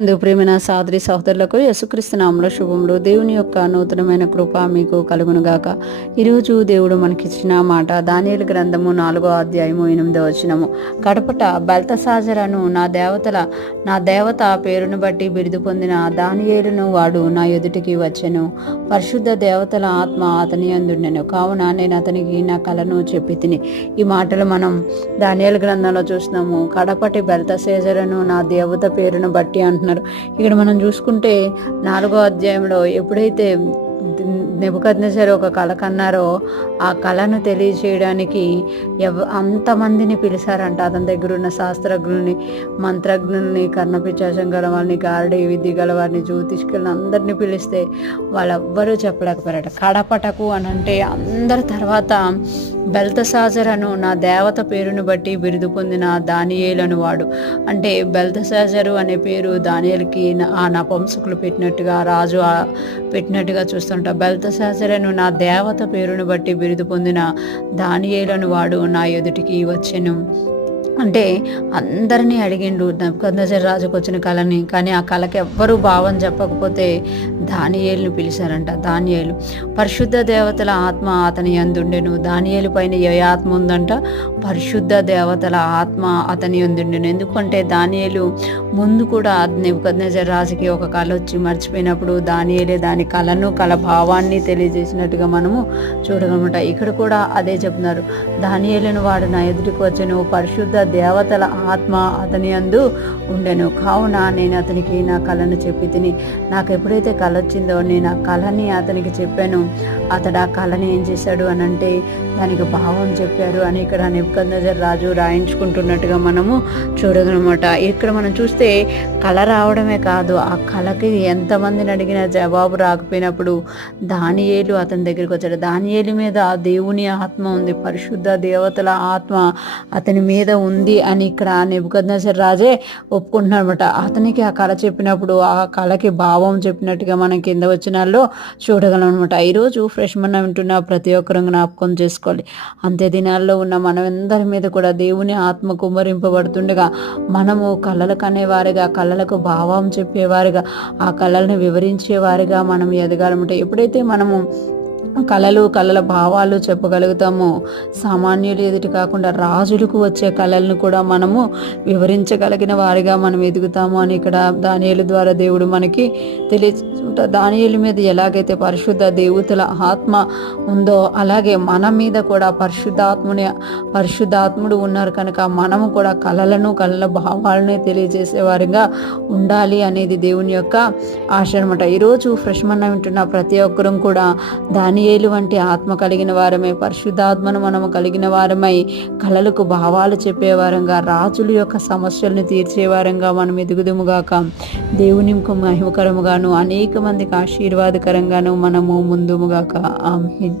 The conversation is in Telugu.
ప్రియమైన సహోదరి సహోదరులకు యేసుక్రీస్తు నామములో శుభములు. దేవుని యొక్క నూతనమైన కృప మీకు కలుగును గాక. ఈరోజు దేవుడు మనకిచ్చిన మాట దానియేలు గ్రంథము 4వ అధ్యాయము 8వ వచనము. కడపట బెల్తషాజరును నా దేవత పేరును బట్టి బిరుదు పొందిన దానియేలును వాడు నా ఎదుటికి వచ్చెను. పరిశుద్ధ దేవతల ఆత్మ అతని యందుండెను, కావున నేను అతనికి నా కలను చెప్పి తిని. ఈ మాటలు మనం దానియేలు గ్రంథంలో చూస్తున్నాము. కడపటి బెల్తషాజరును నా దేవత పేరును బట్టి అంటున్నారు. ఇక్కడ మనం చూసుకుంటే 4వ అధ్యాయంలో ఎప్పుడైతే నెబుకద్నెజరు ఒక కళ కన్నారో ఆ కళను తెలియచేయడానికి అంతమందిని పిలిచారంట. అతని దగ్గర ఉన్న శాస్త్రజ్ఞుల్ని, మంత్రజ్ఞుల్ని, కర్ణపిశాచం గల వారిని, గారడీ విద్య గల వారిని, జ్యోతిష్కులను అందరినీ పిలిస్తే వాళ్ళెవ్వరూ చెప్పలేకపోయారట. కడపటకు అని అంటే అందరి తర్వాత బెల్తషాజరును నా దేవత పేరును బట్టి బిరుదు పొందిన దానియేలను వాడు. అంటే బెల్తషాజరు అనే పేరు దానియేలుకి ఆ నపుంసకులు పెట్టినట్టుగా, రాజు పెట్టినట్టుగా చూస్తుంటాం. బెల్తషాజరును నా దేవత పేరును బట్టి బిరుదు పొందిన దానియేలను వాడు నా ఎదుటికి వచ్చెను. అంటే అందరినీ అడిగిండు నెబుకద్నెజరు రాజుకు వచ్చిన కళని. కానీ ఆ కళకి ఎవ్వరూ భావం చెప్పకపోతే దానియేలును పిలిచారంట. దానియేలు పరిశుద్ధ దేవతల ఆత్మ అతని యందుండెను. దానియేలు పైన ఏ ఆత్మ ఉందంట? పరిశుద్ధ దేవతల ఆత్మ అతని యందుండెను. ఎందుకంటే దానియేలు ముందు కూడా నెబుకద్నెజరు రాజుకి ఒక కళ వచ్చి మర్చిపోయినప్పుడు దానియేలే దాని కళను, కళ భావాన్ని తెలియజేసినట్టుగా మనము చూడగలమాట. ఇక్కడ కూడా అదే చెప్తున్నారు. దానియేలును వాడు నా ఎదుటికి వచ్చెను, పరిశుద్ధ దేవతల ఆత్మ అతని యందు ఉండెను, కావున నేను అతనికి నా కళను చెప్పి తిని. నాకు ఎప్పుడైతే కళ వచ్చిందో నేను ఆ కళని అతనికి చెప్పాను. అతడు ఆ కళని ఏం చేశాడు అని అంటే దానికి భావం చెప్పారు అని ఇక్కడ నెబుకద్నెజరు రాజు రాయించుకుంటున్నట్టుగా మనము చూడగలమాట. ఇక్కడ మనం చూస్తే కళ రావడమే కాదు, ఆ కళకి ఎంతమందిని అడిగినా జవాబు రాకపోయినప్పుడు దానియేలు అతని దగ్గరికి వచ్చాడు. దానియేలు మీద దేవుని ఆత్మ ఉంది, పరిశుద్ధ దేవతల ఆత్మ అతని మీద ఉంది అని ఇక్కడ నెబుకద్నెజరు రాజే ఒప్పుకుంటున్నాడు అనమాట. అతనికి ఆ కళ చెప్పినప్పుడు ఆ కళకి భావం చెప్పినట్టుగా మనం కింద వచనాల్లో చూడగలం అనమాట. ఈరోజు ఫ్రెష్ మన వింటున్న ప్రతి ఒక్కరు జ్ఞాపకం చేసుకోవాలి. అంత్య దినాల్లో ఉన్న మనమందరి మీద కూడా దేవుని ఆత్మ కుమ్మరింపబడుతుండగా మనము కళలు కనేవారిగా, కళలకు భావం చెప్పేవారిగా, ఆ కళలను వివరించేవారిగా మనం ఎదగాలన్నమాట. ఎప్పుడైతే మనము కళల భావాలు చెప్పగలుగుతామో సామాన్యులు ఎదుటి కాకుండా రాజులకు వచ్చే కళలను కూడా మనము వివరించగలిగిన వారిగా మనం ఎదుగుతాము అని ఇక్కడ దానియేలు ద్వారా దేవుడు మనకి తెలియజేస్తుంటారు. దానియేలు మీద ఎలాగైతే పరిశుద్ధ దేవతల ఆత్మ ఉందో అలాగే మన మీద కూడా పరిశుద్ధాత్ముడు ఉన్నారు కనుక మనము కూడా కళల భావాలను తెలియజేసేవారిగా ఉండాలి అనేది దేవుని యొక్క ఆశ అనమాట. ఈరోజు ఫ్రెష్ మన్నా వింటున్న ప్రతి ఒక్కరూ కూడా దానియేలు వంటి ఆత్మ కలిగిన వారమై, పరిశుద్ధాత్మను మనము కలిగిన వారమై, కళలకు భావాలు చెప్పేవారంగా, రాజుల యొక్క సమస్యలను తీర్చేవారంగా మనం ఎదుగుదుముగాక. దేవుని మహిమకరముగాను అనేక మందికి ఆశీర్వాదకరంగాను మనము ముందుముగాక. ఆమేన్.